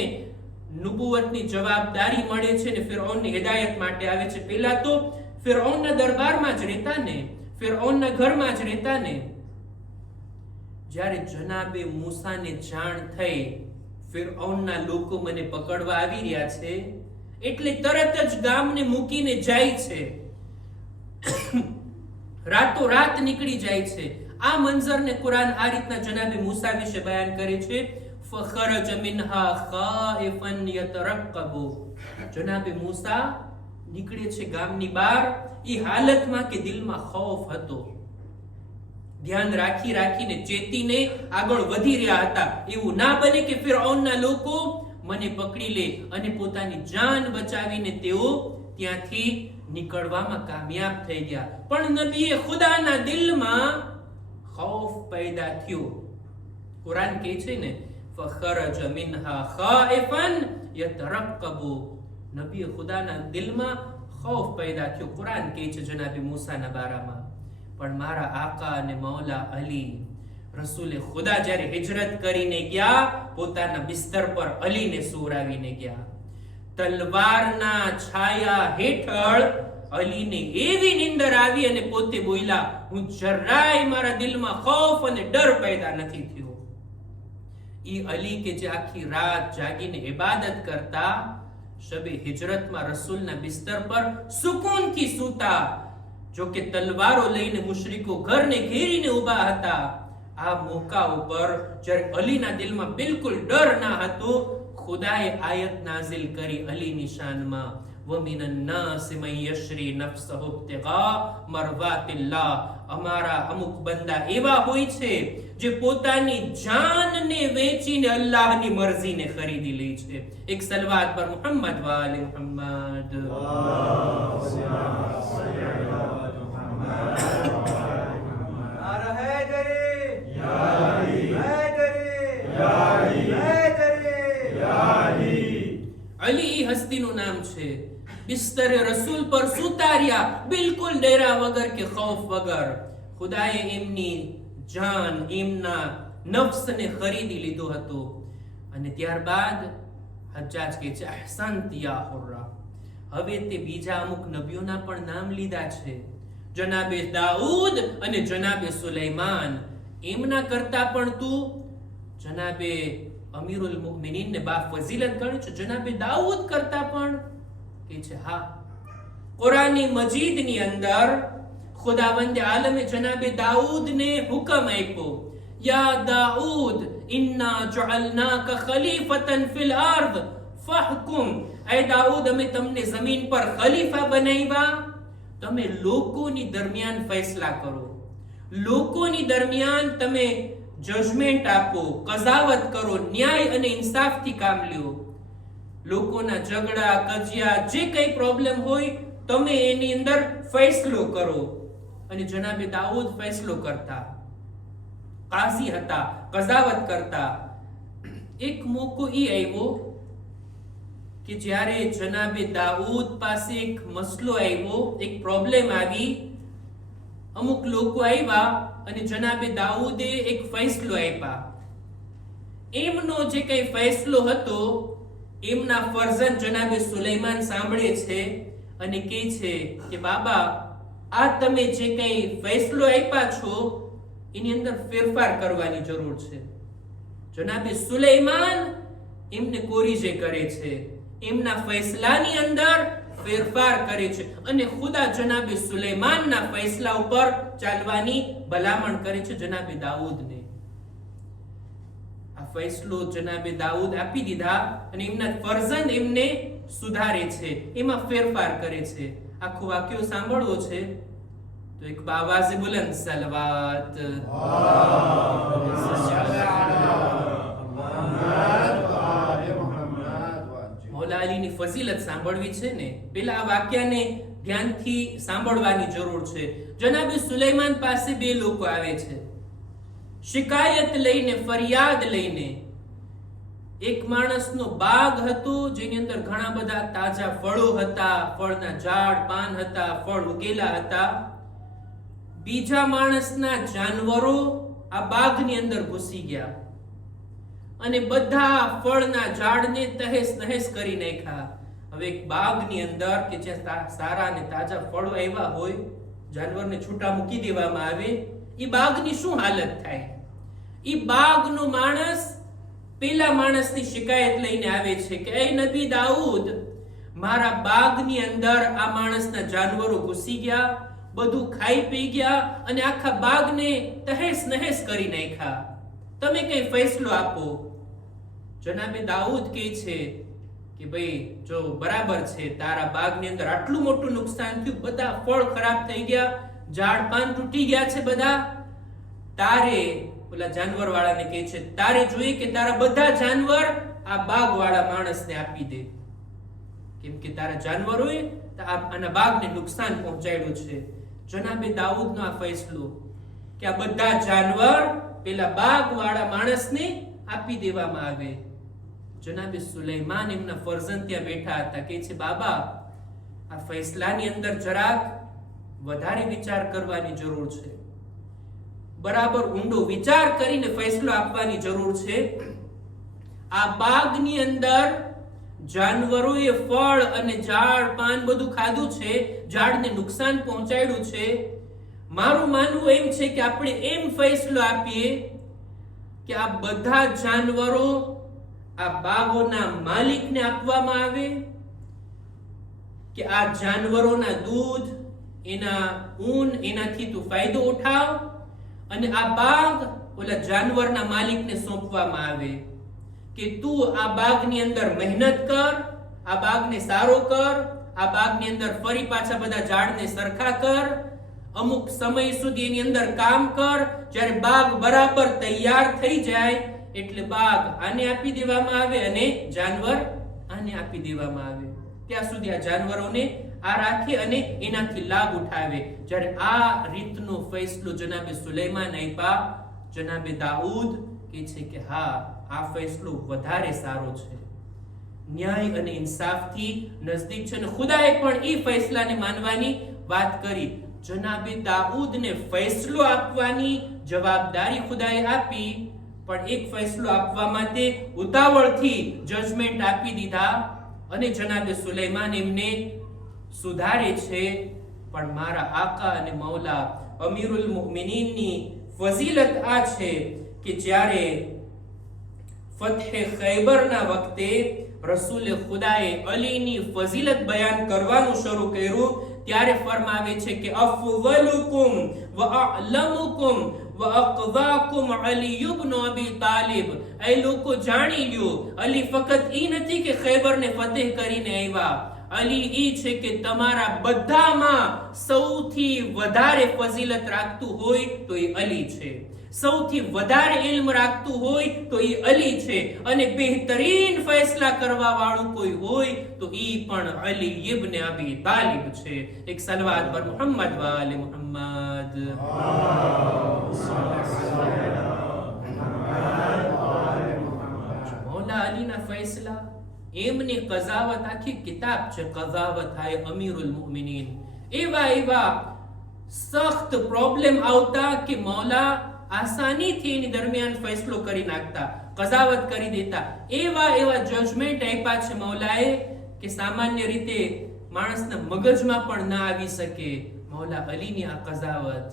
નુબુવતની જવાબદારી મળે છે અને ફિરૌનની હિદાયત માટે આવે છે. પહેલા તો ફિરૌનના દરબારમાં જ રહેતા ને, ફિરૌનના ઘરમાં જ રહેતા ને. જ્યારે જનાબે મૂસાને જાણ થઈ ફિરૌનના લોકો મને પકડવા આવી રહ્યા છે, એટલે તરત જ ગામને મૂકીને જાય છે, રાતોરાત નીકળી જાય છે. આ મંઝરને કુરાન આ રીતના જનાબે મૂસા વિશે બયાન કરે છે ફખરજ મિનહા ખાઇફન યતરક્કબુ. જનાબે મૂસા નીકળે છે ગામની બહાર એ હાલતમાં કે દિલમાં ખૌફ હતો, ધ્યાન રાખી રાખીને ચેતીને આગળ વધી રહ્યા હતા. એવું ના બને કે ફિરૌનના લોકો મને પકડી લે અને પોતાની જાન બચાવીને તેઓ ત્યાંથી નીકળવામાં કામયાબ થઈ ગયા. પણ નબીએ ખુદાના દિલમાં ખૌફ પેદા થયો. કુરાન કહે છે ને ફખરજ મિનહા ખાઇફન યતરક્કબુ. નબીએ ખુદાના દિલમાં ખૌફ પેદા થયો. કુરાન કહે છે જનાબે મૂસાના બારામાં. પણ મારા આકા અને મૌલા અલી, રસૂલે ખુદા જ્યારે હિજરત કરીને ગયા, પોતાના બિસ્તર પર અલીને સુવડાવીને ગયા. તલવારના છાયા હેઠળ અલીને એવી નિંદર આવી અને પોતે બોલ્યા, હું જરાય મારા દિલમાં ખૌફ અને ડર પેદા નથી થયો. ઈ અલી કે જે આખી રાત જાગીને ઇબાદત કરતા, શબે હિજરતમાં રસૂલના બિસ્તર પર સુકૂનથી સૂતા. જો કે તલવારો લઈને મુશરિકો ઘરને ઘેરીને ઊભા હતા. આ મોકા ઉપર જ્યારે અલીના દિલમાં બિલકુલ ડર ના હતો, ખુદાએ આયત નાઝિલ કરી અલીની શાનમાં, વમિનન નાસ મન યશરી નફસહુ ઇબ્તિગા મરવાતિલ્લાહ. અમારા અમુક બંદા એવા હોય છે જે પોતાની જાનને વેચીને અલ્લાહની મરજીને ખરીદી લે છે. એક સલવાત પર મુહમ્મદ વાલે મુહમ્મદ. અલી હસ્તીનું નામ છે. બિસ્તરે રસૂલ પર સુતાર્યા, બિલકુલ ડેરા વગર કે ખૌફ વગર. ખુદાએ એમની જાન, એમના નફ્સને ખરીદી લીધો હતો. અને ત્યારબાદ હજ્જાજ કહે છે અહસન્ટ યા હુર્રા. હવે તે બીજા અમુક નબીઓના પણ નામ લીધા છે, જનાબે દાઉદ અને જનાબે સુલૈમાન. એમના કરતા પણ તું જનાબે અમીરુલ મુમિનીન ને બા ફઝીલત ગણ્યું છે, જનાબે દાઉદ કરતા પણ કે છે. હા, કુરાની મજીદની અંદર ખુદાવંદ આલમે જનાબે દાઉદને હુકમ આપ્યો, યા દાઉદ ઇન્ના જઅલનાકા ખલીફતન ફિલ અર્દ ફહકુમ. એ દાઉદ, અમે તમને જમીન પર ખલીફા બનાવ્યા, તમે લોકોની દરમિયાન ફૈસલા કરો, લોકોની દરમિયાન તમે જજમેન્ટ આપો, કઝાવત કરો, ન્યાય અને ઇન્સાફથી કામ લ્યો. લોકોના ઝઘડા કજિયા જે કઈ પ્રોબ્લેમ હોય તમે એની અંદર ફૈસલો કરો. અને જનાબે દાઉદ ફૈસલો કરતા, કાઝી હતા, કઝાવત કરતા. એક મોકો ઈ આવ્યો કે જ્યારે જનાબે દાઉદ પાસે એક મસલો આવ્યો, એક પ્રોબ્લેમ આવી, અમુક લોકો આવ્યા અને જનાબે દાઉદે એક ફૈસલો આપ્યા. એમનો જે કઈ ફૈસલો હતો, એમના ફરજન જનાબે સુલૈમાન સાંભળે છે અને કહે છે કે બાબા, આ તમે જે કંઈ ફેસલો આપ્યા છો એની અંદર ફેરફાર કરવાની જરૂર છે. જનાબે સુલેમાન એમને કોરીજે કરે છે, એમના ફૈસલાની અંદર ફેરફાર કરે છે અને ખુદા જનાબે સુલેમાનના ફૈસલા ઉપર ચાલવાની ભલામણ કરે છે જનાબે દાઉદને. આ ફૈસલો જનાબે દાઉદ આપી દીધા અને એમના ફરજંદ એમને સુધારે છે, એમાં ફેરફાર કરે છે. આખું વાક્ય સાંભળવો છે તો એક આવાજે બુલંદ સલવાત. મૌલા અલીની ફઝીલત સાંભળવી છે ને, પેલા આ વાક્યને ધ્યાનથી સાંભળવાની જરૂર છે. જનાબે સુલેમાન પાસે બે લોકો આવે છે શિકાયત લઈને, ફરિયાદ લઈને. એક માણસનો બાગ હતો જેની અંદર ઘણા બધા તાજા ફળો હતા, ફળના ઝાડ પાન હતા, ફળ ઉગેલા હતા. બીજા માણસના જાનવરો આ બાગની અંદર ઘૂસી ગયા અને બધા ફળના ઝાડને તહેસ નહેસ કરી નાખ્યા. હવે એક બાગની અંદર કે જ્યાં સારા અને તાજા ફળો આવ્યા હોય, જાનવરને છૂટા મૂકી દેવામાં આવે, એ બાગની શું હાલત થાય? એ બાગનો માણસ પેલા માણસની શિકાયત લઈને આવે છે કે એ નબી દાઉદ, મારા બાગની અંદર આ માણસના જાનવરો ઘૂસી ગયા, બધું ખાઈ પી ગયા અને આખા બાગને તહેસ નહેસ કરી નાખ્યા. તમે કઈ ફેસલો આપો. જનાબે દાઉદ કહે છે કે ભાઈ જો બરાબર છે, તારા બાગની અંદર આટલું મોટું નુકસાન થયું, બધા ફળ ખરાબ થઈ ગયા, ઝાડ પાન તૂટી ગયા છે બધા. તારે ઓલા જાનવર વાળાને કહે છે તારે જોઈએ કે તારા બધા જાનવર આ બાગ વાળા માણસને આપી દે, કેમ કે તારા જાનવરોએ આના બાગને નુકસાન પહોંચાડ્યું છે. જનાબે દાઉદનો આ ફેસલો કે આ બધા જાનવર પેલા બાગ વાળા માણસને આપી દેવામાં આવે. જનાબે સુલેમાન એમના ફરજંદ ત્યાં બેઠા હતા, કહે છે બાબા, આ ફૈસલાની અંદર જરાક વધારે વિચાર કરવાની જરૂર છે, બરાબર ઊંડો વિચાર કરીને ફેસલો આપવાની જરૂર છે. આ બાગની અંદર જાનવરોએ ફળ અને ઝાડ પાન બધું ખાધું છે, ઝાડને નુકસાન પહોંચાડ્યું છે. મારું માનવું એમ છે કે આપણે એમ ફેસલો આપીએ કે આ બધા જાનવરો આ બાગોના માલિકને આપવામાં આવે, કે આ જાનવરોના દૂધ, એના ઊન, એનાથી તું ફાયદો ઉઠાવ અને આ બાગ ઓલા જાનવરના માલિકને સોંપવામાં આવે કે તું આ બાગની અંદર મહેનત કર, આ બાગને સારો કર, આ બાગની અંદર ફરી પાછા બધા ઝાડને સરખા કર, અમુક સમય સુધી એની અંદર કામ કર. જ્યારે બાગ બરાબર તૈયાર થઈ જાય એટલે બાગ આને આપી દેવામાં આવે અને જાનવર આને આપી દેવામાં આવે. ત્યાં સુધી આ જાનવરોને આ રાખે અને એનાથી લાભ ઉઠાવે. જ્યારે આ રીતનો ફેસલો જનાબે સુલેમાન આપ્યા, જનાબે દાઉદ કહે છે કે હા, આ ફેસલો વધારે સારો છે, ન્યાય અને ઇન્સાફથી નજદીક છે. અને ખુદાએ પણ એ ફેસલાને માનવાની વાત કરી. જનાબે દાઉદને ફેસલો આપવાની જવાબદારી ખુદાએ આપી, પણ એક ફેસલો આપવા માટે ઉતાવળથી જજમેન્ટ આપી દીધા અને જનાબે સુલેમાન એમને સુધારે છે. પણ મારા આકા અને મૌલા અમીરુલ મુમિનીનની ફઝીલત આ છે કે જ્યારે ફતહે ખૈબરના વખતે રસૂલ ખુદાએ અલીની ફઝીલત બયાન કરવાનું શરૂ કર્યું, ત્યારે ફરમાવે છે કે અફઝલુકુમ વ અઅલમુકુમ વ અકવાકુમ અલી ઇબ્ન અબી તાલિબ. એ લોકો જાણી લ્યો, અલી ફક્ત ઈ નથી કે ખૈબરને ફતહ કરીને આવ્યા, અલી ઈ છે કે તમારા બધામાં સૌથી વધારે ફઝીલત રાખતું હોય તો એ અલી છે, સૌથી વધારે ઇલ્મ રાખતું હોય તો એ અલી છે, અને બહેતરીન ફેસલા કરવા વાળું કોઈ હોય તો ઈ પણ અલી ઇબ્ન અબી તાલિબ છે. એક સલવાત પર મુહમ્મદ વાલે મુહમ્મદ. મૌલા અલીના ફેસલા, એમની કઝાવત આખી કિતાબ છે, કઝાવત હાય અમીરુલ મુમિનીન. એવા સખ્ત પ્રોબ્લેમ આવતા કે મૌલા આસાનીથી એની દરમિયાન ફેસલો કરી નાખતા, કઝાવત કરી દેતા. એવા જજમેન્ટ આપ્યા છે મૌલાએ કે સામાન્ય રીતે માણસના મગજમાં પણ ના આવી શકે. મૌલા અલીની આ કઝાવત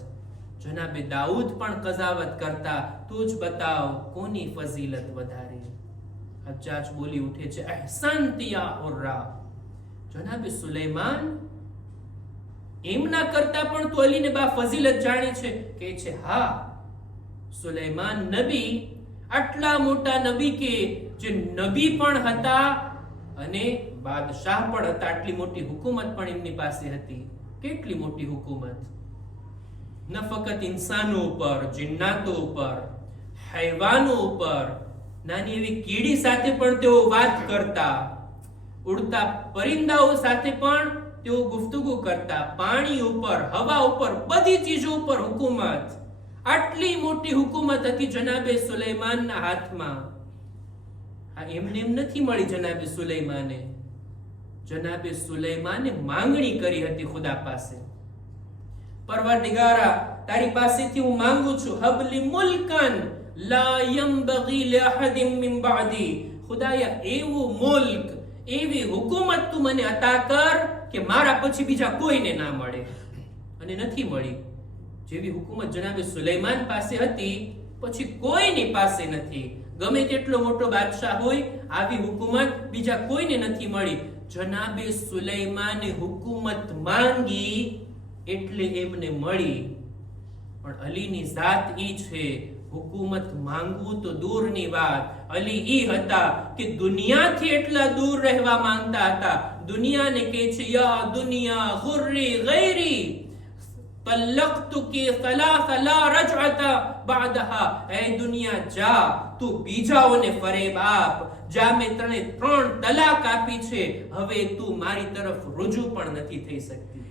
જનાબે દાઉદ પણ કઝાવત કરતા, તું જ બતાવ કોની ફઝીલત વધારે. હજ્જાજ બોલી ઉઠે છે, અહસનત યા હુર્રા. જનાબે સુલેમાન એમના કરતા પણ તો અલીને બા ફઝીલત જાણે છે. કે છે હા, સુલેમાન નબી, આટલા મોટા નબી કે જે નબી પણ હતા અને બાદશાહ પણ હતા. આટલી મોટી હુકુમત પણ એમની પાસે હતી. કેટલી મોટી હુકુમત! ન ફક્ત ઇન્સાનો ઉપર, જિન્નાતો ઉપર, હૈવાનો ઉપર, નાની એવી કીડી સાથે પણ તેઓ વાત કરતા, ઉડતા પરિંદાઓ સાથે પણ તેઓ ગુફ્તગુ કરતા, પાણી ઉપર, હવા ઉપર, બધી ચીજો ઉપર હુકુમત. આટલી મોટી હુકુમત હતી જનાબે સુલેમાનના હાથમાં. આ એમને એમ નથી મળી જનાબે સુલેમાને. જનાબે સુલેમાને માંગણી કરી હતી ખુદા પાસે, પરવરદિગારા, તારી પાસેથી હું માંગુ છું, હબલી મુલ્કન લા યંબગી લિઅહદિન મિન બઅદી. ખુદાયા, એવું મુલ્ક, એવી હુકુમત તું મને અતા કર કે મારા પછી બીજા કોઈને ના મળે. અને નથી મળી. જેવી હુકુમત જનાબે સુલેમાન પાસે હતી પછી કોઈની પાસે નથી. ગમે તેટલો મોટો બાદશાહ હોય, આવી હુકુમત બીજા કોઈને નથી મળી. જનાબે સુલેમાને હુકુમત માંગી એટલે એમને મળી. પણ અલીની જાત ઈ છે, હુકુમત માંગવું તો દૂરની વાત. અલી ઈ હતા કે દુનિયાથી એટલા દૂર રહેવા માંગતા હતા. દુનિયાને કહે છે, યા દુનિયા ગુર્રી ગૈરી તલ્લક્તુકી સલાસ લા રજઅતા બાદહા. એ દુનિયા જા, તું બીજાઓને ફરેબ આપ. જા, મેં તને 3 તલાક આપી છે, હવે તું મારી તરફ રુજુ પણ નથી થઈ શકતી.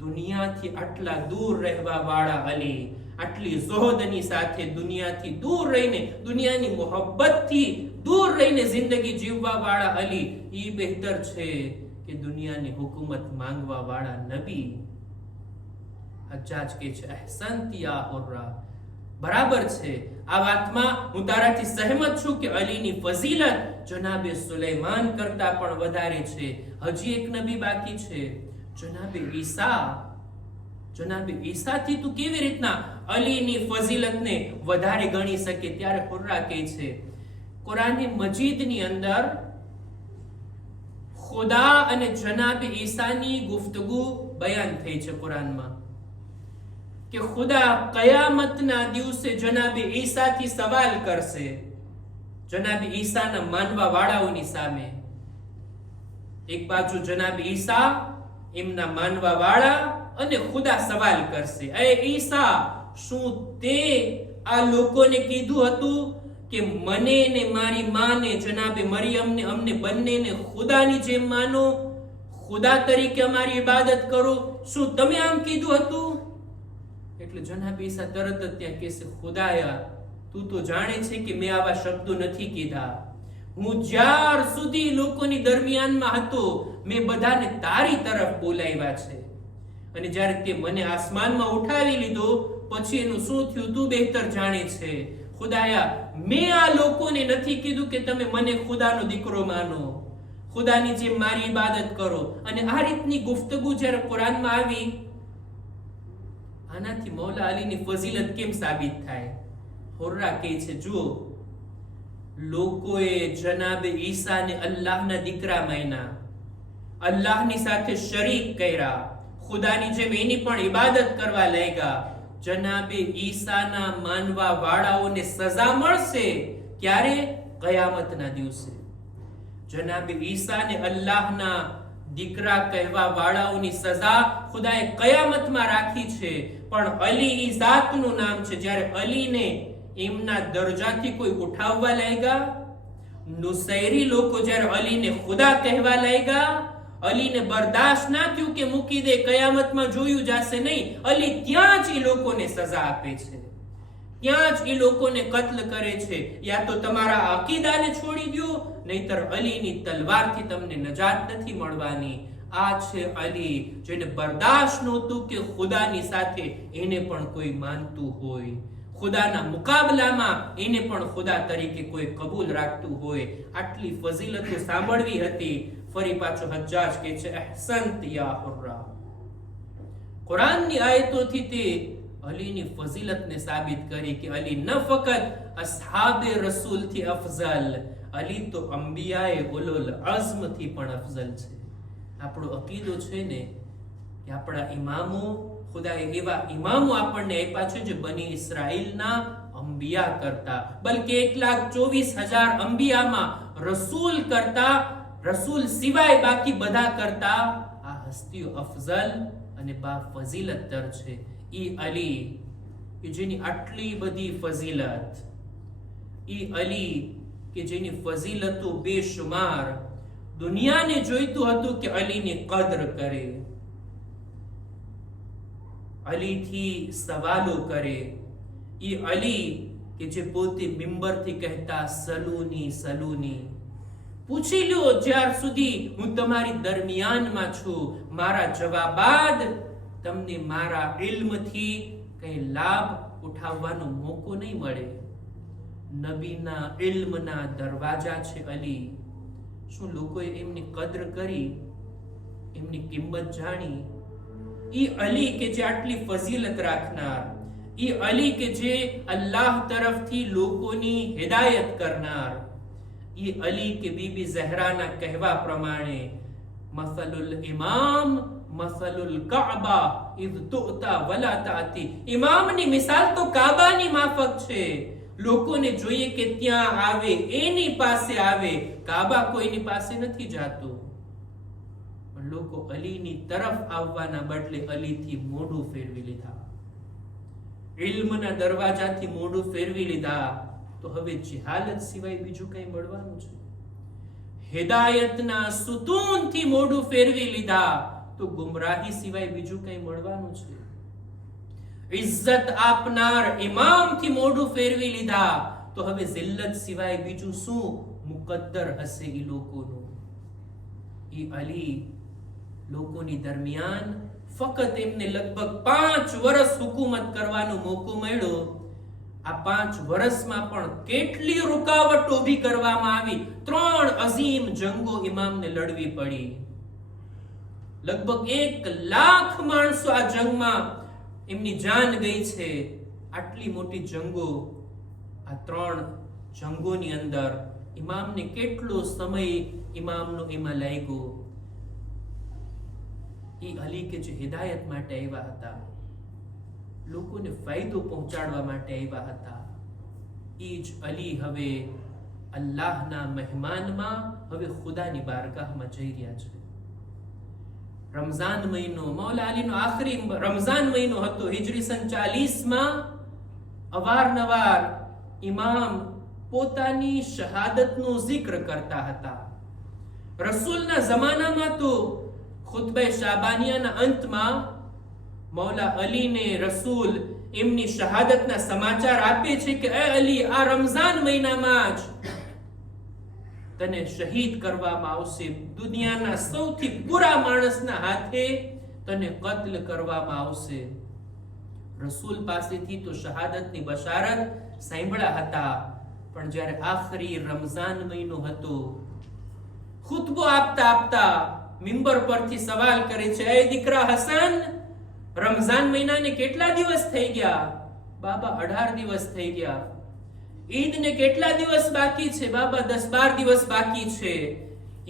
દુનિયાથી આટલા દૂર રહેવા વાળા અલી, આટલી ઝોહદની સાથે દુનિયાથી દૂર રહીને, દુનિયાની મોહબ્બતથી દૂર રહીને જિંદગી જીવવા વાળા અલી, ઈ બહેતર છે કે દુનિયાની હુકુમત માંગવા વાળા નબી. હજ્જાજ કહે છે, અહસનત યા હુર્રા. બરાબર છે, આ વાતમાં હું તારાથી સહેમત છું કે અલીની ફઝીલત જનાબે સુલેમાન કરતા પણ વધારે છે. હજી એક નબી બાકી છે, જનાબે ઈસા. જનાબે ઈસાથી તું કેવી રીતના અલીની ફઝીલતને વધારે ગણી શકે? ત્યારે હુર્રા કહે છે, કુરાન મજીદની અંદર ખુદા અને જનાબે ઈસાની ગુફ્તગુ બયાન થઈ છે કુરાનમાં કે ખુદા કયામતના દિવસે જનાબે ઈસાથી સવાલ કરશે, જનાબે ઈસાના માનવા વાળાઓની સામે. એક બાજુ જનાબે ઈસા, એમના માનવા વાળા અને ખુદા સવાલ કરશે, એ ઈસા, શું તે આ લોકોને કીધું હતું કે મને ને મારી માને જનાબે મરિયમને, અમને બંનેને ખુદાની જેમ માનો, ખુદા તરીકે અમારી ઇબાદત કરો? શું તમે આમ કીધું હતું? એટલે જનાબે ઈસા તરત જ ત્યાં કહેશે, ખુદાયા, તું તો જાણે છે કે મેં આવા શબ્દો નથી કીધા. હું જ્યાર સુધી લોકોની દરમિયાનમાં હતો, મેં બધાને તારી તરફ બોલાવ્યા છે. અને જ્યારે તે મને આસમાનમાં ઉઠાવી લીધો પછી એનું શું થયું તું બહેતર જાણે છે. ખુદાયા, મેં આ લોકોને નથી કીધું કે તમે મને ખુદાનો દીકરો માનો, ખુદાની જેમ મારી ઇબાદત કરો. અને આ રીતની ગુફ્તગુ જ્યારે કુરાનમાં આવી, આનાથી મૌલા અલીની ફઝીલત કેમ સાબિત થાય? હુર્રા કહે છે, જુઓ, લોકોએ જનાબે ઈસાને અલ્લાહના દીકરા માન્યા, અલ્લાહની સાથે શરીક કર્યા, ખુદાની જેમ એની પણ ઇબાદત કરવા લાગ્યા. જનાબે ઈસાના માનવા વાળાઓને સજા મળશે. ક્યારે? કયામતના દિવસે. જનાબે ઈસાને અલ્લાહના દીકરા કહેવા વાળાઓની સજા ખુદાએ કયામતમાં રાખી છે. પણ અલી ઈ જાતનું નામ છે. જ્યારે અલીને એમના દરજાથી કોઈ ઉઠાવવા લાગ્યા, નુસૈરી લોકો જ્યારે અલીને ખુદા કહેવા લાગ્યા, અલીને બરદાસ્ત ના થયું કે મૂકી દે, કયામતમાં જોયું જશે નહીં, અલી ત્યાં જ એ લોકોને સજા આપે છે, ત્યાં જ એ લોકોને કત્લ કરે છે. યા તો તમારા અકીદાને છોડી દો, નહીતર અલીની તલવારથી તમને નજાત નથી મળવાની. આ છે અલી, જેને બરદાસ્ત નહોતું કે ખુદાની સાથે એને પણ કોઈ માનતું હોય, ખુદાના મુકાબલામાં એને પણ ખુદા તરીકે કોઈ કબૂલ રાખતું હોય. આટલી ફઝીલતો સાંભળવી હતી. ફરી પાછો હજ્જાજ કહે છે, અહસનત યા હુર્રા. કુરાનની આયતોથી તે અલીની ફઝીલતને સાબિત કરી કે અલી ન ફકત અસ્હાબે રસૂલથી અફઝલ, અલી તો અંબિયાએ ઉલુલ અઝમથી પણ અફઝલ છે. આપણો અકીદો છે ને કે આપણા ઇમામો, ખુદાએ એવા ઇમામો આપણને આપ્યા છે જે બની ઇસ્રાઈલના અંબિયા કરતા, બલકે 1,24,000 અંબિયામાં રસૂલ કરતા, રસૂલ સિવાય બાકી બધા કરતા આ હસ્તીઓ અફઝલ અને બા ફઝીલતતર છે. ઈ અલી કે જેની આટલી બધી ફઝીલત, ઈ અલી કે જેની ફઝીલતો બેશુમાર, દુનિયાને જોઈતું હતું કે અલીની કદર કરે, અલીથી સવાલો કરે. ઈ અલી કે જે પોતે મિંબરથી કહેતા સલૂની સલૂની, પૂછી લો જ્યાર સુધી હું તમારી દરમિયાનમાં છું, મારા જવાબાદ તમને મારા ઇલ્મથી કઈ લાભ ઉઠાવવાનો મોકો નહીં મળે. નબીના ઇલ્મના દરવાજા છે અલી. શું લોકોએ એમની કદર કરી, એમની કિંમત જાણી? ઈ અલી કે જે આટલી ફઝીલત રાખનાર, ઈ અલી કે જે અલ્લાહ તરફથી લોકોની હિદાયત કરનાર, ઈ અલી કે બીબી ઝહરાના કહેવા પ્રમાણે મસલુલ ઇમામ મસલુલ કાબા ઇઝ તુતા વલા તાતી, ઇમામની મિસાલ તો કાબાની માફક છે. લોકોને જોઈએ કે ત્યાં આવે, એની પાસે આવે, કાબા કોઈની પાસે નથી જાતો. પણ લોકો અલીની તરફ આવવાના બદલે અલીથી મોઢું ફેરવી લીધા, ઇલ્મના દરવાજાથી મોઢું ફેરવી લીધા. તો હવે જહાલત સિવાય બીજું કઈ મળવાનું છે? હિદાયતના સુતૂનથી મોઢું ફેરવી લીધા તો ગુમરાહી સિવાય બીજું કઈ મળવાનું છે? ઇજ્જત આપનાર ઇમામથી મોઢું ફેરવી લીધા તો હવે જિલ્લત સિવાય બીજું શું મુકદ્દર હશે ઈ લોકોનું? ઈ અલી લોકોની દરમિયાન ફક્ત એમને લગભગ 5 વર્ષ હુકુમત કરવાનો મોકો મળ્યો. આ 5 વર્ષમાં પણ કેટલી રૂકાવટ ઊભી કરવામાં આવી. 3 અઝીમ જંગો ઇમામને લડવી પડી. લગભગ 1,00,000 માણસો આ જંગમાં એમની જાન ગઈ છે. આટલી મોટી જંગો, આ 3 જંગોની અંદર ઇમામને કેટલો સમય ઇમામનો એમાં લાગ્યો. એ અલી કે જે હિદાયત માટે આવ્યા હતા, લોકોને ફાયદો પહોંચાડવા માટે આવ્યા હતા, એ જ અલી હવે અલ્લાહના મહેમાનમાં, હવે ખુદાની બારગાહમાં જઈ રહ્યા છે. રમઝાન મહિનો, મૌલા અલીનો આખરી રમઝાન મહિનો હતો. હિજરી સન 40માં અવારનવાર ઇમામ પોતાની શહાદતનો જિક્ર કરતા હતા. રસૂલના જમાનામાં તો ખુતબે શાબાનિયાના અંતમાં મૌલા અલીને રસૂલ એમની શહાદતના સમાચાર આપે છે કે એ અલી, આ રમઝાન મહિનામાં જ તને શહીદ કરવામાં આવશે. દુનિયાના સૌથી બુરા માણસના હાથે તને કત્લ કરવામાં આવશે. રસૂલ પાસેથી તો શહાદતની બશારત સાંભળ્યા હતા, પણ જ્યારે આખરી રમઝાન મહિનો હતો, ખુતબો આપતા આપતા મિંબર પરથી સવાલ કરે છે, એ દીકરા હસન, રમઝાન મહિનાને કેટલા દિવસ થઈ ગયા? બાબા 18 દિવસ થઈ ગયા. ઈદને કેટલા દિવસ બાકી છે? બાબા 10-12 દિવસ બાકી છે.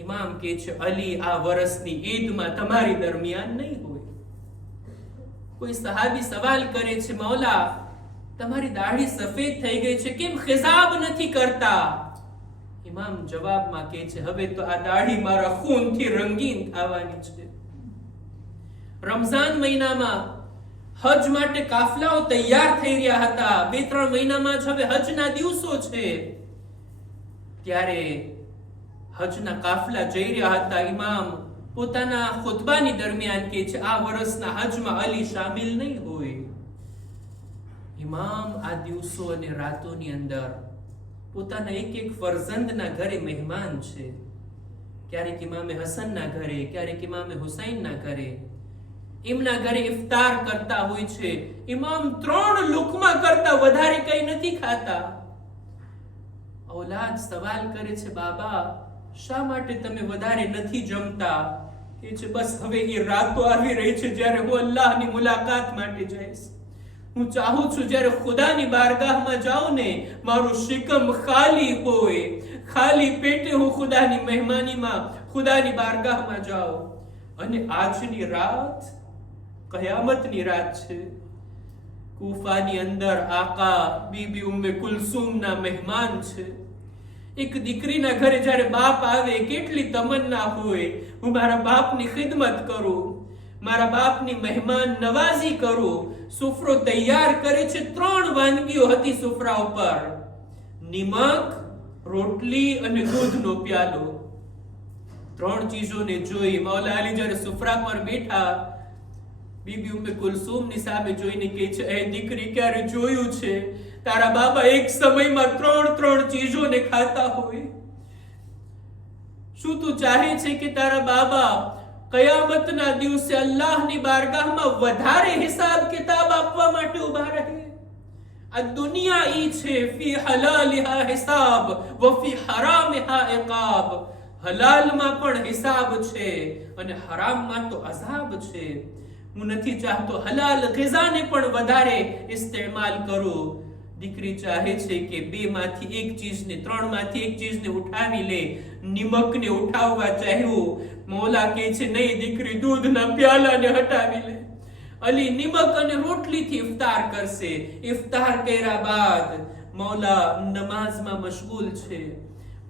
ઇમામ કહે છે, અલી, આ વર્ષની ઈદમાં તમારી દરમિયાન નહીં હોય. કોઈ સહાબી સવાલ કરે છે, મૌલા, તમારી દાઢી સફેદ થઈ ગઈ છે, કેમ ખિજાબ નથી કરતા? ઇમામ જવાબમાં કહે છે, હવે તો આ દાઢી મારા ખૂનથી રંગીન થવાની છે. રમઝાન મહિનામાં હજ માટે કાફલાઓ તૈયાર થઈ રહ્યા હતા. 2-3 મહિનામાં જ હવે હજના દિવસો છે. ત્યારે હજના કાફલા જઈ રહ્યા હતા. ઇમામ પોતાના ખુતબાની દરમિયાન કહે છે, આ વર્ષના હજમાં અલી શામિલ નહીં હોય. ઇમામ આ દિવસો અને રાતોની અંદર પોતાના એક ફરજંદના ઘરે મહેમાન છે. ક્યારેક ઇમામે હસનના ઘરે, ક્યારેક ઇમામે હુસૈનના ઘરે, એમના ઘરે ઇફતાર કરતા હોય છે. ઇમામ 3 લુકમા કરતા વધારે કઈ નથી ખાતા. ઔલાદ સવાલ કરે છે, બાબા, શા માટે તમે વધારે નથી જમતા? એ છે બસ હવે એ રાતો આવી રહી છે જ્યારે હું અલ્લાહની મુલાકાત માટે જઈશ. હું ચાહું છું જ્યારે ખુદાની બારગાહમાં જાઉં ને મારું શિકમ ખાલી હોય, ખાલી પેટે હું ખુદાની મહેમાનીમાં ખુદાની બારગાહમાં જાઉં. અને આજની રાત કયામતની રાત છે. કૂફાની અંદર આકા બીબી ઉમ્મે કુલસુમના મહેમાન છે. એક દીકરીના ઘરે જ્યારે બાપ આવે કેટલી તમન્ના હોય, હું મારા બાપની ખિદમત કરું, મારા બાપની મહેમાન નવાઝી કરું. સુફરો તૈયાર કરે છે. 3 વાનગીઓ હતી સુફરા ઉપર: નિમક, રોટલી અને દૂધનો પ્યાલો. 3 ચીજોને જોઈ મૌલા અલી જ્યારે સુફરા પર બેઠા, બીબી ઉમ્મે કુલસુમની સામે જોઈને કહે છે, એ દીકરી, ક્યારે જોયું છે તારા બાબા એક સમયમાં 3 ચીજોને ખાતા હોય? શું તું ચાહે છે કે તારા બાબા કયામતના દિવસે અલ્લાહની બારગાહમાં વધારે હિસાબ કિતાબ આપવા માટે ઉભા રહે? આ દુનિયા ઈ છે, ફી હલાલિહા હિસાબ વ ફી હરામિહા ઇકાબ. હલાલમાં પણ હિસાબ છે અને હરામમાં તો અઝાબ છે. હું નથી ચાહતો હલાલ ગિઝાને પણ વધારે ઇસ્તેમાલ કરું. દીકરી ચાહે છે કે 2 માંથી એક ચીજને, 3 માંથી એક ચીજને ઉઠાવી લે. નિમકને ઉઠાવવા ચાહ્યું. મૌલા કહે છે, નહીં દીકરી, દૂધના પ્યાલાને હટાવી લે. અલી નિમક અને રોટલીથી ઇફતાર કરશે. ઇફતાર કર્યા બાદ મૌલા નમાઝમાં મશગુલ છે,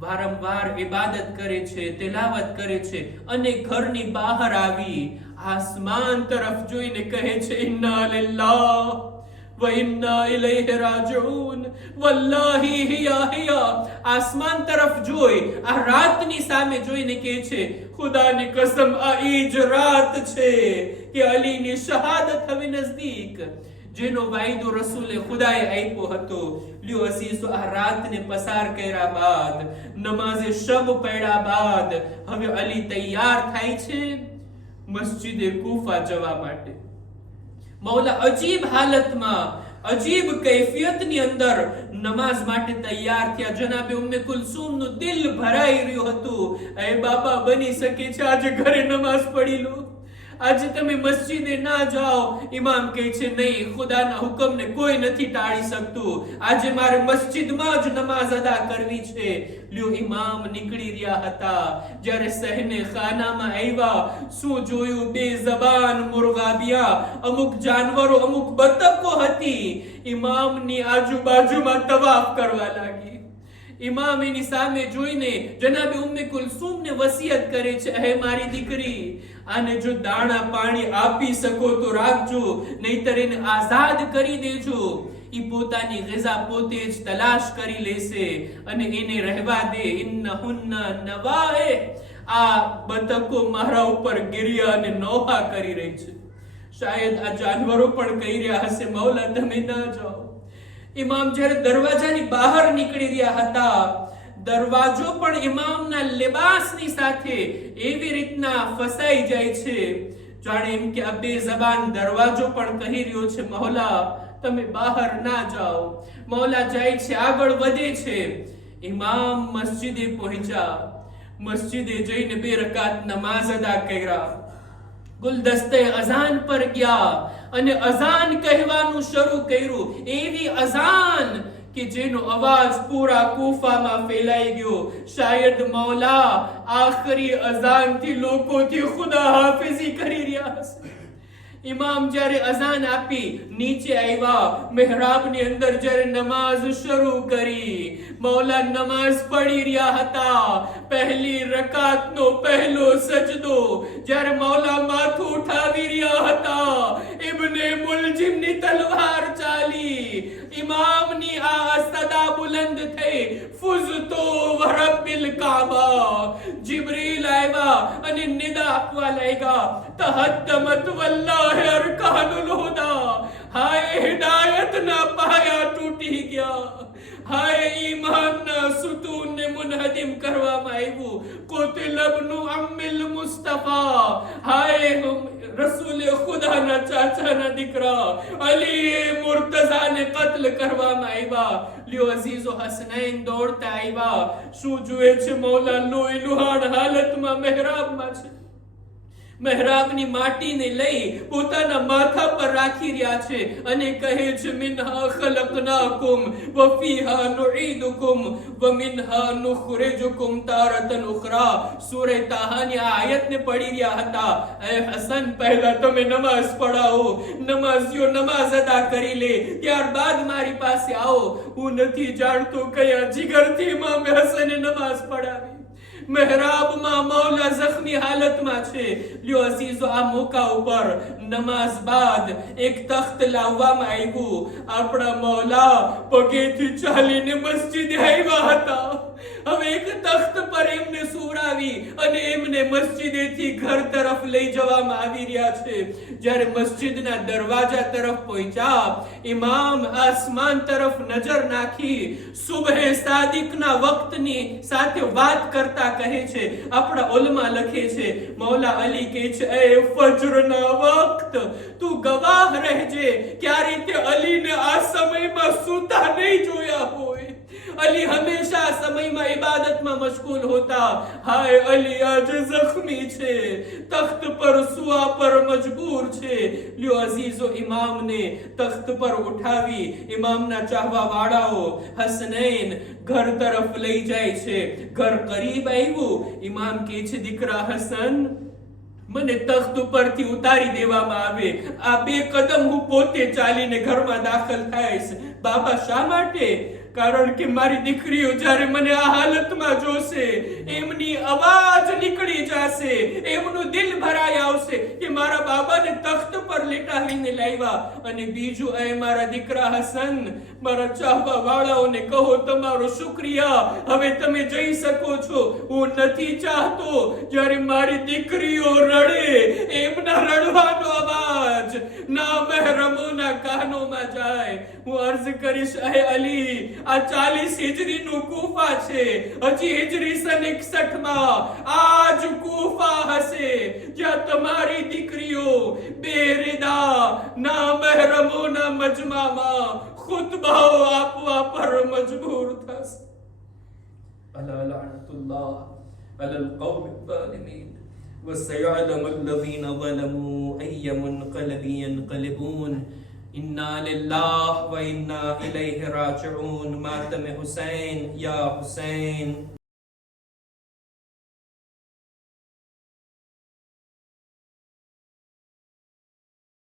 વારંવાર ઇબાદત કરે છે, તિલાવત કરે છે. અને ઘરની બહાર આવી આસમાન તરફ જોઈને કહે છે, ઇન્ના લિલ્લાહ વ ઇન્ના ઇલૈહિ રાજિઉન. વલ્લાહી હિયા. આસમાન તરફ જોઈ, આ રાતની સામે જોઈને કહે છે, ખુદાની કસમ, આ ઈ જ રાત છે કે અલીની શહાદત હવે નજદીક, જેનો વાયદો રસૂલે ખુદાએ આપ્યો હતો. લ્યો અસીસો, આ રાતને પસાર કર્યા બાદ, નમાઝે શબ પડ્યા બાદ હવે અલી તૈયાર થાય છે મસ્જિદે કૂફા જવા માટે. મૌલા અજીબ હાલતમાં, અજીબ કૈફિયતની અંદર નમાઝ માટે તૈયાર થયા. જનાબે ઉમ્મે કુલસુમનું દિલ ભરાઈ રહ્યું હતું. એ બાબા, બની શકે છે આજે ઘરે નમાઝ પડી લો, આજે તમે મસ્જિદે ના જાઓ. ઇમામ કહે છે, નહીં, ખુદાના હુકમને કોઈ નથી ટાળી શકતું. આજે મારે મસ્જિદમાં જ નમાઝ અદા કરવી છે. લ્યો, ઇમામ નીકળી રહ્યા હતા. જ્યારે સહેને ખાનામાં આવ્યા, શું જોયું? 2 જબાન મુર્ગાબિયા, અમુક જાનવરો, અમુક બતકો હતી, ઇમામની આજુબાજુમાં તવાફ કરવા લાગી. ઇમામ એની સામે જોઈને જનાબે ઉમ્મે કુલસુમને વસિયત કરે છે, હે મારી દીકરી, આને જો દાણા પાણી આપી શકો તો રાખજો, નહીતર એને આઝાદ કરી દેજો. ઈ પોતાની ગિઝા પોતે જ તલાશ કરી લેશે અને એને રહેવા દે. ઇન્નહુન્ના નવાએ. આ બતકો મારા ઉપર ગિરિયા અને નોહા કરી રહી છે. શાયદ આ જાનવરો પણ કહી રહ્યા હશે, મૌલા તમે ના જાઓ. ઇમામ જ્યારે દરવાજાની બહાર નીકળી રહ્યા હતા, દરવાજો પણ ઇમામના લિબાસની સાથે એવી રીતના ફસાઈ જાય છે, જાણે એમ કે આ 2 જબાન દરવાજો પણ કહી રહ્યો છે, મૌલા તમે બહાર ના જાઓ. મૌલા જાય છે, આગળ વધે છે. ઇમામ મસ્જિદે પહોંચ્યા. મસ્જિદે જઈને 2 રકાત નમાઝ અદા કર્યા. ગુલદસ્તે અઝાન પર ગયા અને અઝાન કહેવાનું શરૂ કર્યું. એવી અઝાન કે જેનો અવાજ પૂરા કૂફામાં ફેલાઈ ગયો. શાયદ મૌલા આખરી અઝાનથી લોકોથી ખુદા હાફિઝી કરી રહ્યા હશે. ઇમામ જ્યારે અઝાન આપી નીચે આવ્યા, મહેરાબની અંદર જ્યારે નમાઝ શરૂ કરી, મૌલા નમાઝ પડી રહ્યા હતા. પહેલી રકાતનો પહેલો સજદો જ્યારે મૌલા માથું ઉઠાવી રહ્યા હતા, ઇબ્ને મુલજિમની તલવાર ચાલી. ઇમામની આ સદા બુલંદ થઈ, ફુઝતો વરબ્બિલ કાબા. જિબ્રીલ આવ્યા અને નિદા આપવા લાગ્યા, તહદ્દમત વલ્લાહી અરકાનુલ હુદા. હાય હિદાયતના પાયા તૂટી ગયા, હાય ઈમાનના સુતૂનને મુનહદિમ કરવામાં આવ્યું. કોતિલ ઇબ્નુ અમ્મિલ મુસ્તફા. હાય રસૂલે ખુદાના ચાચાના દીકરા અલી મુર્તઝાને કત્લ કરવામાં આવ્યા. લ્યો અઝીઝો, હસનૈન દોડતા આવ્યા. શું જુએ છે મૌલા? લોહી લુહાણ હાલતમાં મહેરાબમાં છે. મહેરાબની માટીને લઈ પોતાના માથા પર રાખી રહ્યા છે અને કહે છે મિન્હા ખલકનાકુમ વ ફીહા નુઈદુકુમ વ મિન્હા નુખરિજુકુમ તારતન ઉખરા. સૂરે તાહાની આ આયતને પઢી રહ્યા હતા. એ હસન, પહેલા તમે નમાઝ પઢાવો, નમાઝીઓ નમાઝ અદા કરી લે, ત્યારબાદ મારી પાસે આવો. હું નથી જાણતો કયા જીગરથી ઇમામ હસને નમાઝ પઢાવી. મહેરાબમાં મૌલા જખ્મી હાલતમાં છે. લ્યો અઝીઝો, આ મોકા ઉપર નમાઝ બાદ એક તખ્ત લાવવામાં આવ્યું. આપણા મૌલા પગેથી ચાલીને મસ્જિદે આવ્યા હતા. હવે એક તખ્ત પર એમને સુવડાવી અને એમને મસ્જિદેથી ઘર તરફ લઈ જવામાં આવી રહ્યા છે. જ્યારે મસ્જિદના દરવાજા તરફ પહોંચ્યા, ઇમામ આસમાન તરફ નજર નાખી સુબહે સાદિકના વક્તની સાથે વાત કરતા કહે છે. આપણા ઉલમા લખે છે, મૌલા અલી કહે છે, એ ફજરના વક્ત તું ગવાહ રહેજે, ક્યારે તે અલીને આ સમયમાં સૂતા નહીં જોયા હોય. અલી હંમેશા સમયમાં ઇબાદતમાં મશગુલ હોતા. હાય, અલી આજે જખ્મી છે, તખ્ત પર સુવા પર મજબૂર છે. લ્યો અઝીઝો, ઇમામને તખ્ત પર ઉઠાવી ઇમામના ચાહવા વાળાઓ હસનૈન ઘર તરફ લઈ જાય છે. ઘર કરીબ આવ્યું. ઇમામ કહે છે, દીકરા હસન, મને તખ્ત ઉપરથી ઉતારી દેવામાં આવે. આ 2 કદમ હું પોતે ચાલીને ઘરમાં દાખલ થઈશ. બાબા, શા માટે? કારણ કે મારી દીકરીઓ જ્યારે મને આ હાલતમાં જોશે, એમની અવાજ નીકળી જશે, એમનું દિલ ભરાઈ આવશે કે મારા બાબાને તખ્ત પર લેટાવીને લાવ્યા. અને બીજું, એ મારા દીકરા હસન, મારા ચાહવા વાળાઓને કહો તમારો શુક્રિયા, હવે તમે જઈ શકો છો. હું નથી ચાહતો જ્યારે મારી દીકરીઓ રડે, એમના રડવાનો અવાજ ના મહેરમોના કાનોમાં જાય. હું અર્જ કરીશ, એ અલી, આ 40 હિજરીનું કૂફા છે. હજી હિજરી સન 61માં આજ કૂફા હશે જ્યાં તમારી દીકરીઓ બેરિદા ના મહેરમોના મજમામાં ખુતબાઓ આપવા પર મજબૂર થશે. અલા લઅનતુલ્લાહ અલલ કૌમિ ઝાલિમીન وسيعلم الذين ظلموا أي منقلب ينقلبون. इन्ना लिल्लाह व इन्ना इलैहि राजिऊन. मातम हुसैन या हुसैन.